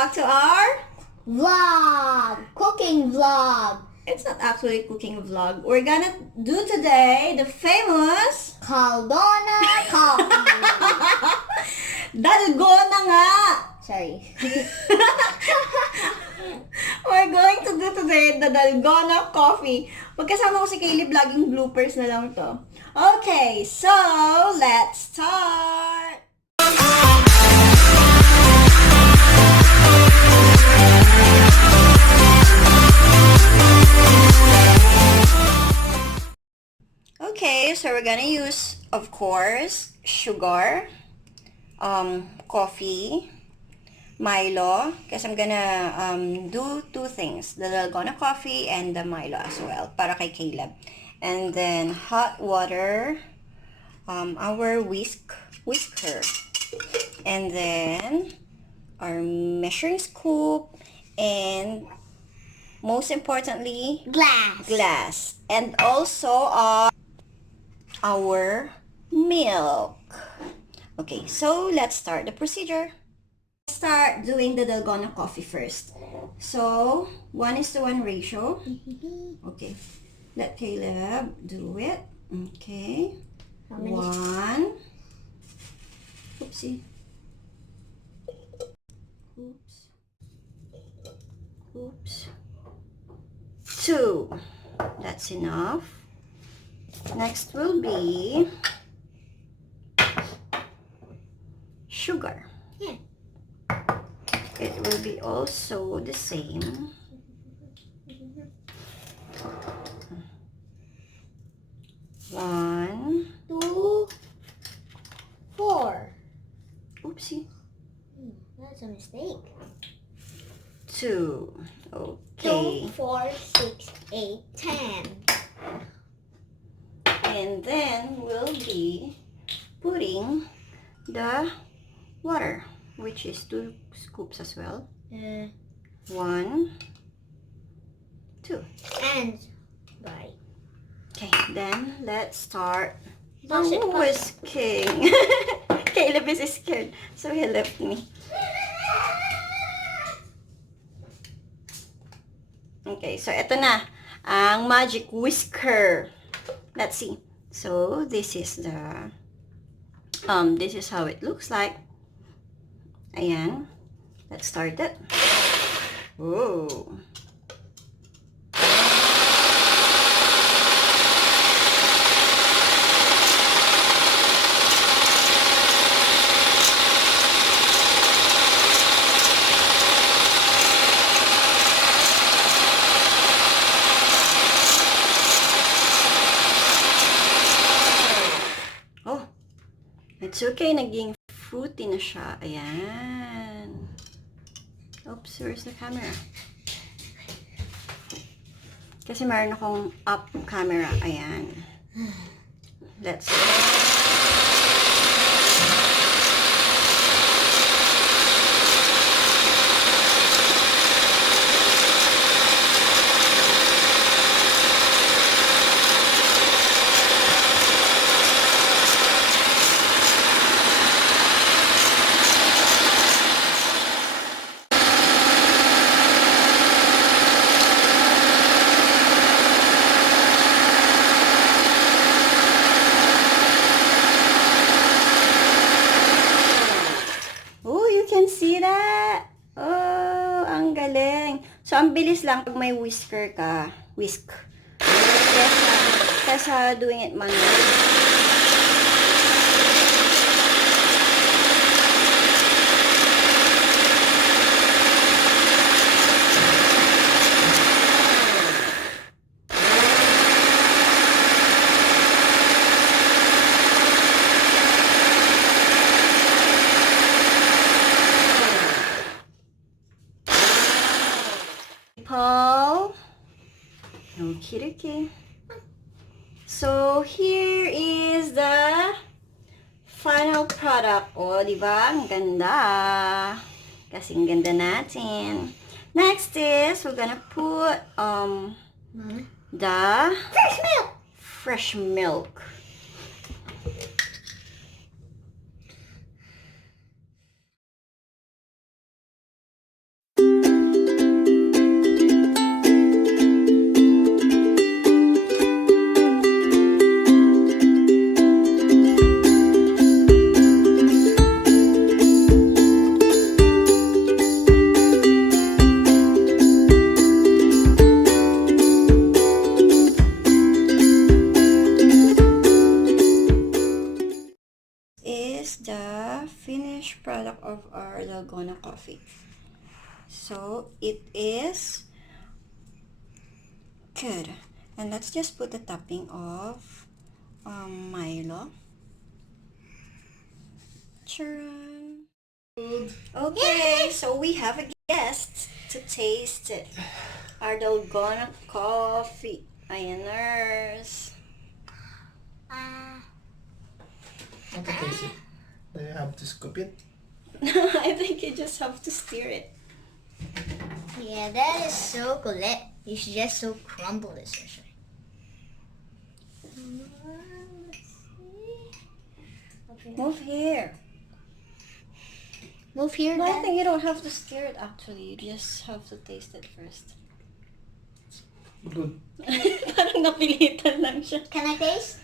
back to our cooking vlog. It's not actually a cooking vlog. We're gonna do today the famous Dalgona coffee. Dalgona nga! Sorry. We're going to do today the Dalgona coffee. Pagkasama ko si Caleb, laging bloopers na lang to. Okay, so let's start! Okay, so we're gonna use, of course, sugar, coffee, Milo, because I'm gonna do two things, the Dalgona coffee and the Milo as well, para kay Caleb. And then hot water, our whisker, and then our measuring scoop, and most importantly, glass, and also our milk. Okay, so let's start the procedure. Let's start doing the Dalgona coffee first. So 1:1 ratio. Okay, let Caleb do it. Okay, one. Oopsie. Oops. Two. That's enough. Next will be sugar. Yeah. It will be also the same. One. 2, 4. Oopsie. That's a mistake. Two. Okay. 2, 4, 6, 8, 10. And then we'll be putting the water, which is 2 scoops as well. 1, 2. And bye. Okay, then let's start Toss it, toss it. whisking. Caleb is scared, so he left me. Okay, so ito na ang magic whisker. Let's see. So this is the this is how it looks like. Ayan. Let's start it. Whoa. It's okay, naging fruity na siya. Ayan. Oops, where's the camera? Kasi meron akong up camera. Ayan. Let's see that? Oh, ang galing. So, ang bilis lang pag may whisker ka. Whisk. Kesa doing it manually. Paul. Okie dokie. So, here is the final product. O, diba? Ang ganda. Kasing ganda natin. Next is, we're gonna put, the fresh milk. Dalgona coffee. So it is good. And let's just put the topping of Milo. Charan. Okay, so we have a guest to taste it. Our Dalgona coffee. Ayan, nurse. Ah. Not to taste it. Do you have to scoop it? I think you just have to stir it. Yeah, that is so cool. You should just so crumble this actually. Let's see. Okay. Move here. Move here No, I then. think you don't have to stir it actually. You just have to taste it first. Good. Parang napilitan lang siya. Can I taste?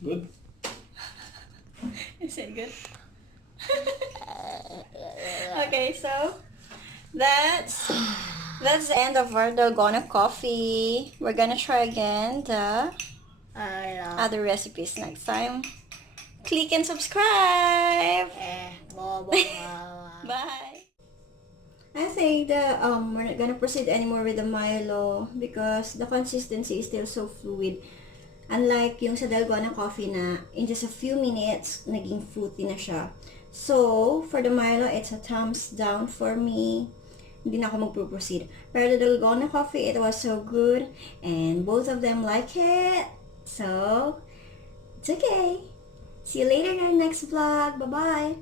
Good. Is it good? Okay, so that's the end of our Dalgona coffee. We're gonna try again the other recipes next time. Click and subscribe. Bye. I think we're not gonna proceed anymore with the Milo because the consistency is still so fluid. Unlike yung sa Dalgona coffee na in just a few minutes, naging fruity na siya. So, for the Milo, it's a thumbs down for me. Hindi na ako magpo-proceed. Pero the Dalgona coffee, it was so good. And both of them like it. So, it's okay. See you later in our next vlog. Bye-bye.